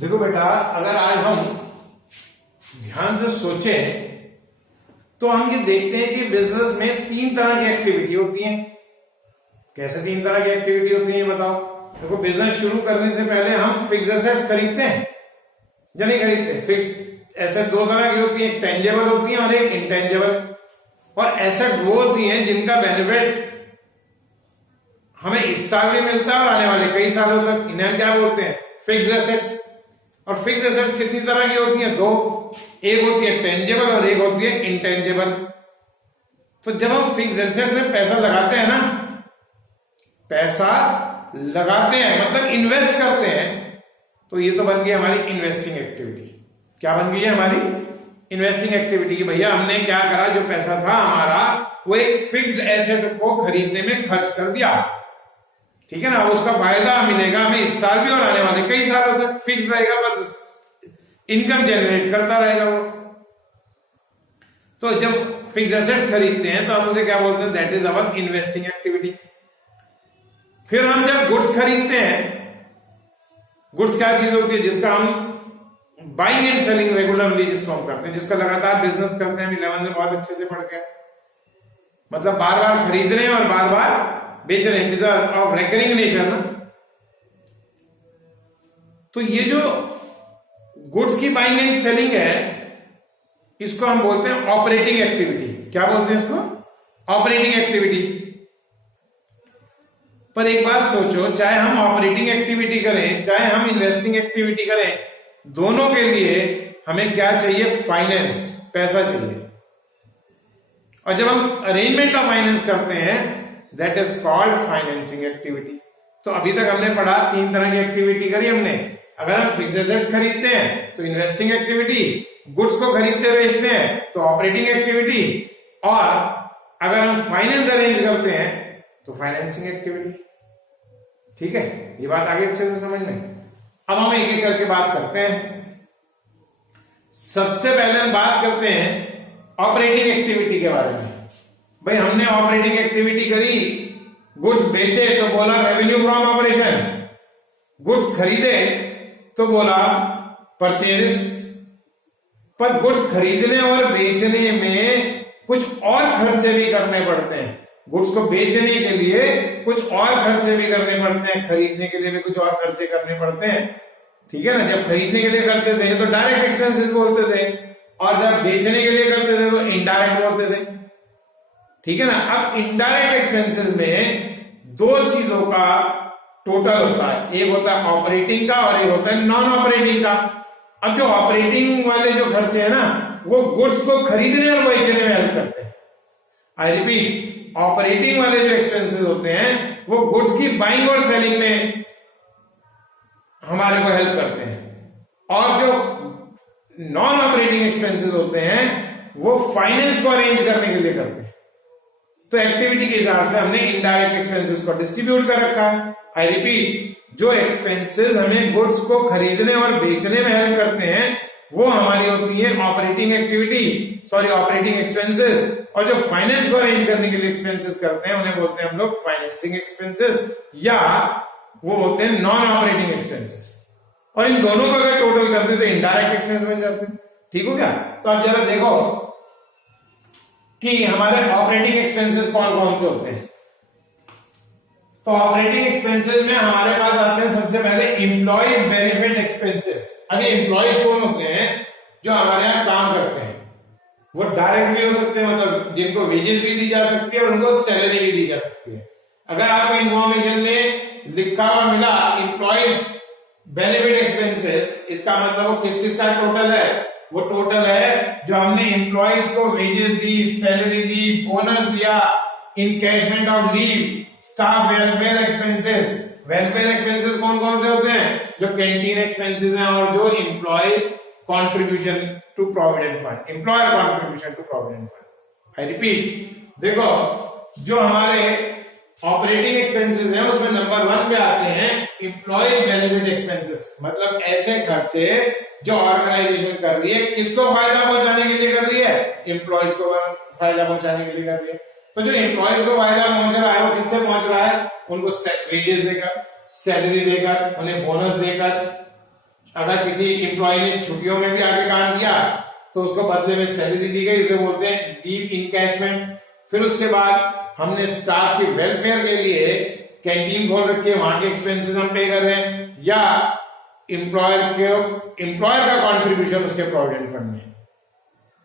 देखो बेटा, अगर आज हम ध्यान से सोचें तो हम ये देखते हैं कि बिजनेस में 3 तरह की एक्टिविटी होती है। कैसे 3 तरह की एक्टिविटी होती है ये बताओ। देखो, बिजनेस शुरू करने से पहले हम फिक्स एसेट्स खरीदते हैं या नहीं खरीदते। फिक्स एसेट 2 तरह की होती है, एक टेंजेबल होती है और एक इंटेंजेबल। और एसेट्स वो होती हैं जिनका बेनिफिट हमें इस साल भी मिलता है और आने वाले कई सालों तक। इन्हें क्या बोलते हैं? Fix assets. और फिक्स एसेट्स कितनी तरह की होती हैं? 2। एक होती है टेंजेबल और एक होती है इंटेंजेबल। तो जब हम फिक्स एसेट्स में पैसा लगाते हैं ना, पैसा लगाते हैं मतलब इन्वेस्ट करते हैं, तो ये तो बन गई हमारी इन्वेस्टिंग एक्टिविटी। क्या बन गई है हमारी इन्वेस्टिंग एक्टिविटी? कि भैया हमने क्या करा, जो पैसा था हमारा वो एक फिक्स्ड एसेट को खरीदने में खर्च कर दिया। ठीक है ना। उसका फायदा मिलेगा हमें इस साल भी और आने वाले कई सालों तक। फिक्स रहेगा पर इनकम जनरेट करता रहेगा वो। तो जब फिक्स एसेट खरीदते हैं तो हम उसे क्या बोलते हैं? That is our investing activity. फिर हम जब गुड्स खरीदते हैं, गुड्स क्या चीज होती है? जिसका हम बाइंग एंड सेलिंग रेगुलरली जिसको हम करते हैं, जिसका लगातार बिजनेस करते हैं। हम 11 में बहुत अच्छे से पढ़ के, मतलब बार बार खरीद रहे हैं और बार बार बेच रहे हैं। It is of recurring nature ना। तो ये जो गुड्स की बाइंग एंड सेलिंग है, इसको हम बोलते हैं ऑपरेटिंग एक्टिविटी। क्या बोलते हैं इसको? Operating activity. पर एक बात सोचो, चाहे हम ऑपरेटिंग एक्टिविटी करें चाहे हम इन्वेस्टिंग एक्टिविटी करें, दोनों के लिए हमें क्या चाहिए? फाइनेंस, पैसा चाहिए। और जब हम अरेंजमेंट ऑफ फाइनेंस करते हैं, that is called financing activity. तो अभी तक हमने पढ़ा 3 तरह की एक्टिविटी करी हमने। अगर हम फिक्स्ड एसेट्स खरीदते हैं तो इन्वेस्टिंग एक्टिविटी, गुड्स को खरीदते बेचते हैं तो ऑपरेटिंग एक्टिविटी, और अगर हम फाइनेंस अरेंज करते हैं तो फाइनेंसिंग एक्टिविटी। ठीक है, ये बात आगे अच्छे से समझ में। अब हम एक एक करके बात करते हैं। सबसे पहले हम बात करते हैं ऑपरेटिंग एक्टिविटी के बारे में। भाई, हमने ऑपरेटिंग एक्टिविटी करी, गुड्स बेचे तो बोला रेवेन्यू फ्रॉम ऑपरेशन, गुड्स खरीदे तो बोला परचेज। पर गुड्स खरीदने और बेचने में कुछ और खर्चे भी करने पड़ते हैं। गुड्स को बेचने के लिए कुछ और खर्चे भी करने पड़ते हैं, खरीदने के लिए भी कुछ और खर्चे करने पड़ते हैं। ठीक है ना। जब खरीदने के लिए करते थे तो डायरेक्ट एक्सपेंसेस बोलते थे, और जब बेचने के लिए करते थे तो इनडायरेक्ट बोलते थे। ठीक है ना। अब इनडायरेक्ट एक्सपेंसेस में 2 चीजों का टोटल होता है, एक होता है ऑपरेटिंग का और एक होता है नॉन ऑपरेटिंग का। अब जो ऑपरेटिंग वाले जो खर्चे हैं ना, वो गुड्स को खरीदने और बेचने में हेल्प करते हैं। आई रिपीट, ऑपरेटिंग वाले जो एक्सपेंसेस होते हैं वो गुड्स की बाइंग और सेलिंग में हमारे को हेल्प करते हैं, और जो नॉन ऑपरेटिंग एक्सपेंसेस होते हैं वो फाइनेंस को अरेंज करने के लिए करते हैं। तो एक्टिविटी के हिसाब से हमने इनडायरेक्ट एक्सपेंसेस को डिस्ट्रीब्यूट कर रखा है। आई रिपीट, जो एक्सपेंसेस हमें गुड्स को खरीदने और बेचने में हेल्प करते हैं वो हमारी होती है ऑपरेटिंग एक्टिविटी, ऑपरेटिंग एक्सपेंसेस। और जो फाइनेंस को अरेंज करने के लिए एक्सपेंसेस करते हैं उन्हें बोलते हैं हम लोग फाइनेंसिंग एक्सपेंसेस, या वो होते हैं नॉन ऑपरेटिंग एक्सपेंसेस। और इन दोनों का अगर टोटल करते तो इनडायरेक्ट एक्सपेंस बन जाते हैं। ठीक हो गया। तो आप जरा देखो कि हमारे ऑपरेटिंग एक्सपेंसेस कौन कौन से होते हैं। तो ऑपरेटिंग एक्सपेंसेस में हमारे पास आते हैं सबसे पहले एम्प्लॉइज बेनिफिट एक्सपेंसेस। अभी एम्प्लॉइज कौन होते हैं? जो हमारे यहाँ काम करते हैं। वो डायरेक्ट भी हो सकते हैं, मतलब जिनको वेजेस भी दी जा सकती है और उनको सैलरी भी दी जा सकती है। अगर आपको इंफॉर्मेशन में लिखा हुआ मिला एम्प्लॉइज बेनिफिट एक्सपेंसेस, इसका मतलब वो किस किस का टोटल है? वो टोटल है जो हमने एम्प्लॉइज को वेजेस दी, सैलरी दी, बोनस दिया, encashment of leave, staff welfare expenses. Welfare expenses कौन कौन से होते हैं? जो कैंटीन एक्सपेंसेस हैं और जो employ contribution to provident fund, employer contribution to provident fund. I repeat, देखो जो हमारे ऑपरेटिंग एक्सपेंसेस हैं उसमें नंबर 1 पे आते हैं एम्प्लॉइज बेनिफिट एक्सपेंसेस। मतलब ऐसे खर्चे जो ऑर्गेनाइजेशन कर रही है, किसको फायदा पहुंचाने के लिए कर रही है? एम्प्लॉइज को फायदा पहुंचाने के लिए कर रही है। तो जो एम्प्लॉइज को फायदा पहुंच रहा है वो किससे पहुंच रहा है? उनको वेजेस देकर, सैलरी देकर, उन्हें बोनस देकर, अगर किसी एम्प्लॉय ने छुट्टियों में भी आके काम किया तो उसको बदले में सैलरी दी गई, उसे बोलते हैं लीव इनकैशमेंट। फिर उसके बाद हमने स्टाफ के वेलफेयर के लिए कैंटीन खोल रखी है, वहां के एक्सपेंसेस हम पे कर रहे हैं, या एम्प्लॉयर का कॉन्ट्रीब्यूशन उसके प्रोविडेंट फंड में,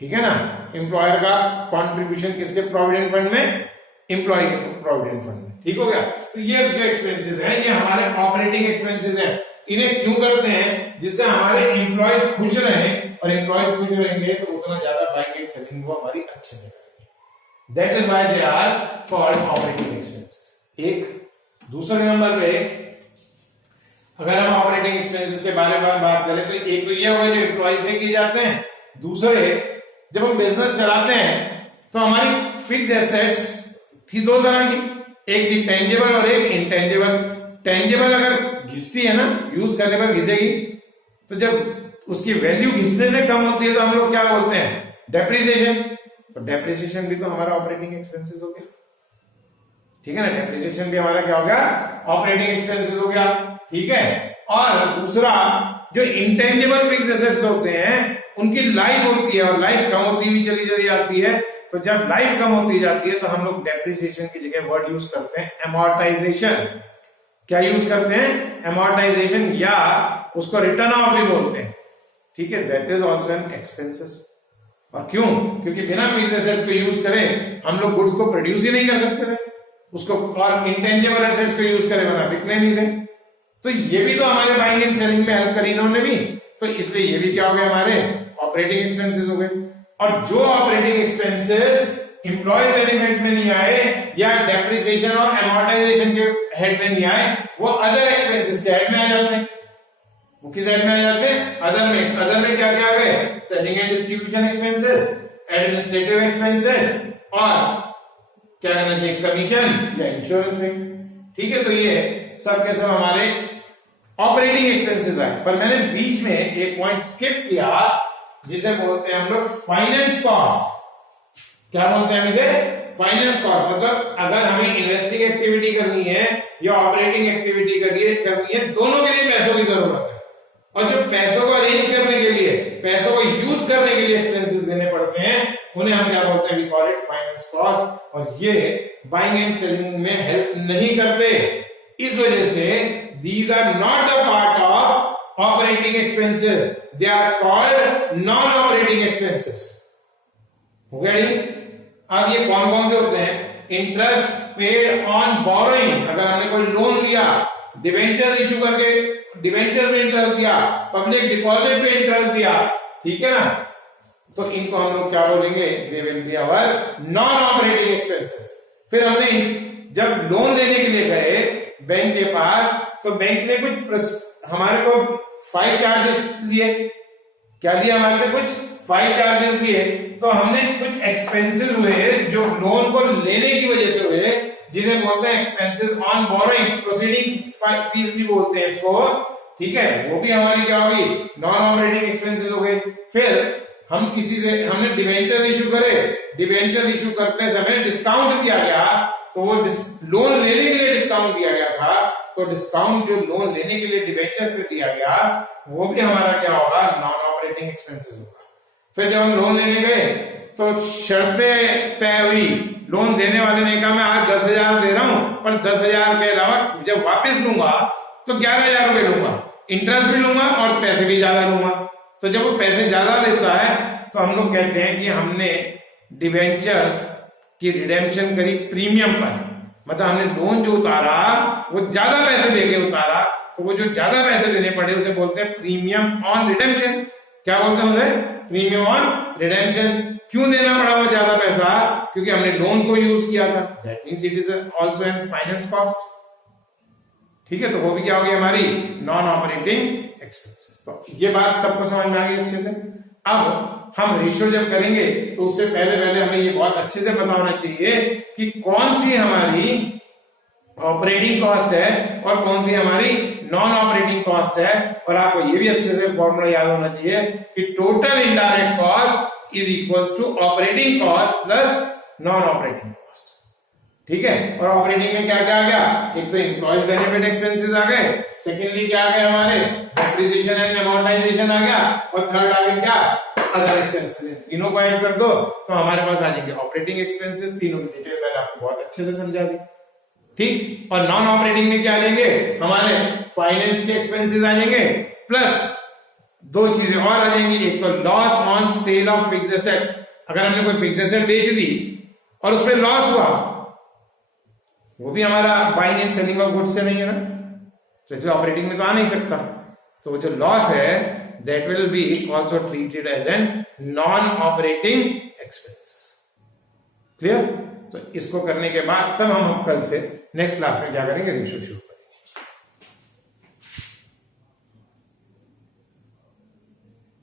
ठीक है ना। एम्प्लॉयर का कॉन्ट्रीब्यूशन किसके प्रोविडेंट फंड में, एम्प्लॉय के प्रोविडेंट फंड में, ठीक हो गया। तो ये जो एक्सपेंसेस हैं ये हमारे ऑपरेटिंग एक्सपेंसेस हैं। इन्हें क्यों करते हैं, जिससे हमारे एम्प्लॉयज खुश रहें, और एम्प्लॉयज खुश रहेंगे तो उतना ज्यादा बाइंग एंड सेलिंग वो हमारी अच्छे से करेंगे। That is why they are called operating expenses. एक दूसरे नंबर पे अगर हम ऑपरेटिंग एक्सपेंसेस के बारे में बात करें तो एक तो ये हुआ जो एम्प्लॉयज में किए जाते हैं, दूसरे जब हम बिजनेस चलाते हैं तो हमारी फिक्स एसेट्स थी दो तरह की, एक थी टेंजेबल और एक इनटेंजेबल। टेंजेबल अगर घिसती है ना, यूज करने पर घिसेगी, तो जब उसकी वैल्यू घिसने से कम होती है तो हम लोग क्या बोलते हैं, डेप्रिसिएशन। तो डेप्रिसिएशन भी तो हमारा ऑपरेटिंग एक्सपेंसेस हो गया, ठीक है ना। डेप्रिसिएशन भी हमारा क्या हो गया, ऑपरेटिंग एक्सपेंसेस हो गया, ठीक है। और दूसरा जो इंटेंजिबल फिक्स एसेट्स होते हैं उनकी लाइफ होती है और लाइफ कम होती हुई चली जाती है। तो जब लाइफ कम होती जाती है तो हम लोग डेप्रिसिएशन की जगह वर्ड यूज करते हैं एमोर्टाइजेशन। क्या यूज करते हैं, एमोर्टाइजेशन, या उसको रिटर्न ऑफ भी बोलते हैं, ठीक है। That is also an expenses. और क्यों, क्योंकि बिना फिक्स एसेट्स को यूज करें हम लोग गुड्स को प्रोड्यूस ही नहीं कर सकते थे उसको, और इंटेंजिबल एसेट्स को यूज करें बना बिकने नहीं थे। तो ये भी तो हमारे बाइंग एंड सेलिंग में हेल्प करी इन्होंने भी, तो इसलिए ये भी क्या हो गए, हमारे ऑपरेटिंग एक्सपेंसेस हो गए। और जो ऑपरेटिंग एक्सपेंसेस एम्प्लॉय बेनिफिट में नहीं आए या डेप्रिसिएशन और एमोर्टाइजेशन के हेड में नहीं आए, वो अदर एक्सपेंसेस के हेड में आ जाते हैं। वो किस हेड में आ जाते हैं, अदर में। अदर में क्या क्या आ गए, selling and distribution expenses, administrative expenses, और क्या कहना चाहिए, कमीशन या इंश्योरेंस में, ठीक है। तो ये सब के सब हमारे ऑपरेटिंग एक्सपेंसेस आए। पर मैंने बीच में एक पॉइंट स्किप किया जिसे बोलते हैं हम लोग फाइनेंस कॉस्ट। क्या बोलते हैं हम इसे, फाइनेंस कॉस्ट। मतलब अगर हमें इन्वेस्टिंग एक्टिविटी करनी है या ऑपरेटिंग एक्टिविटी करनी है, दोनों के लिए पैसों की जरूरत है। और जो पैसों को अरेंज करने के लिए, पैसों को यूज करने के लिए एक्सपेंसेस देने पड़ते हैं, उन्हें हम क्या बोलते हैं, we call it finance cost. और ये बाइंग एंड सेलिंग में हेल्प नहीं करते, इस वजह से these are not the part of operating expenses, they are called non operating expenses। हो गया जी। अब ये कौन कौन से होते हैं, इंटरेस्ट पेड ऑन बोरोइंग। अगर हमने कोई लोन लिया, डिवेंचर इशू करके डिवेंचर में इंटरेस्ट दिया, पब्लिक डिपॉजिट पे इंटरेस्ट दिया, ठीक है ना, तो इनको हम लोग क्या बोलेंगे, they will be our non operating expenses. फिर हमने जब लोन लेने के लिए गए बैंक के पास, तो बैंक ने कुछ हमारे को 5 चार्जेस लिए। क्या दिया, हमारे से कुछ 5 चार्जेस दिए। तो हमने कुछ एक्सपेंसेस हुए जो लोन को लेने की वजह से हुए, जिन्हें बोलते हैं expenses on borrowing, proceeding fees भी बोलते हैं इसको, ठीक है। वो भी हमारी क्या होगी, नॉन ऑपरेटिंग एक्सपेंसेस हो गए। फिर हम किसी से हमने डिवेंचर इशू करे, डिवेंचर इशू करते समय डिस्काउंट दिया गया, तो वो लोन लेने के लिए डिस्काउंट दिया गया था, तो डिस्काउंट जो लोन लेने के लिए डिवेंचर्स पे दिया गया, वो भी हमारा क्या होगा, नॉन ऑपरेटिंग एक्सपेंसेस होगा। फिर जब हम लोन लेने गए तो शर्तें तय हुई, लोन देने वाले ने कहा मैं आज 10,000 दे रहा हूं, पर 10,000 के अलावा जब वापस लूंगा तो 11,000 रुपए लूंगा, इंटरेस्ट भी लूंगा और पैसे भी ज्यादा लूंगा। तो जब वो पैसे ज्यादा देता है तो हम लोग कहते हैं कि हमने डिवेंचर्स की रिडेम्पशन करी प्रीमियम पर। मतलब हमने लोन जो उतारा वो ज्यादा पैसे देके उतारा, तो वो जो ज्यादा पैसे देने पड़े उसे बोलते हैं प्रीमियम ऑन रिडेम्पशन। क्या बोलते हैं उसे, प्रीमियम ऑन रिडेम्पशन। क्यों देना पड़ा वो ज्यादा पैसा, क्योंकि हमने लोन को यूज किया था, that means it is also an finance cost, ठीक है। तो वो भी क्या होगी, हमारी नॉन ऑपरेटिंग एक्सपेंसेस। तो ये बात सबको समझ में आ गई अच्छे से। अब हम रेशियो जब करेंगे तो उससे पहले हमें ये बहुत अच्छे से पता होना चाहिए कि कौन सी हमारी ऑपरेटिंग कॉस्ट है और कौन सी हमारी नॉन ऑपरेटिंग कॉस्ट है। और आपको ये भी अच्छे से फॉर्मूला याद होना चाहिए कि total indirect cost is equals to operating cost plus non operating cost, ठीक है। और ऑपरेटिंग में क्या क्या आ गया, एक तो एम्प्लॉयज बेनिफिट एक्सपेंसेस आ गए, सेकेंडली क्या आ गए हमारे डेप्रिसिएशन एंड अमोर्टाइजेशन आ गया, और थर्ड आ गया क्या अदर एक्सपेंसेस। तीनों को ऐड कर दो तो हमारे पास आ जाएंगे ऑपरेटिंग एक्सपेंसेस। तीनों की डिटेल मैंने आपको बहुत अच्छे से समझा दी, ठीक। और नॉन ऑपरेटिंग में क्या आ जाएंगे हमारे फाइनेंस के एक्सपेंसेस आ जाएंगे, प्लस दो चीजें और आ जाएंगी, एक तो loss on sale of fixed assets. अगर हमने कोई फिक्स्ड एसेट बेच दी और उस पर लॉस हुआ, वो भी हमारा buying and selling of goods से नहीं है ना, तो इसलिए ऑपरेटिंग में तो आ नहीं सकता। तो वो जो लॉस है that will be also treated as an non operating expense. Clear. तो इसको करने के बाद तब हम कल से नेक्स्ट क्लास में क्या करेंगे, रेशियो शुरू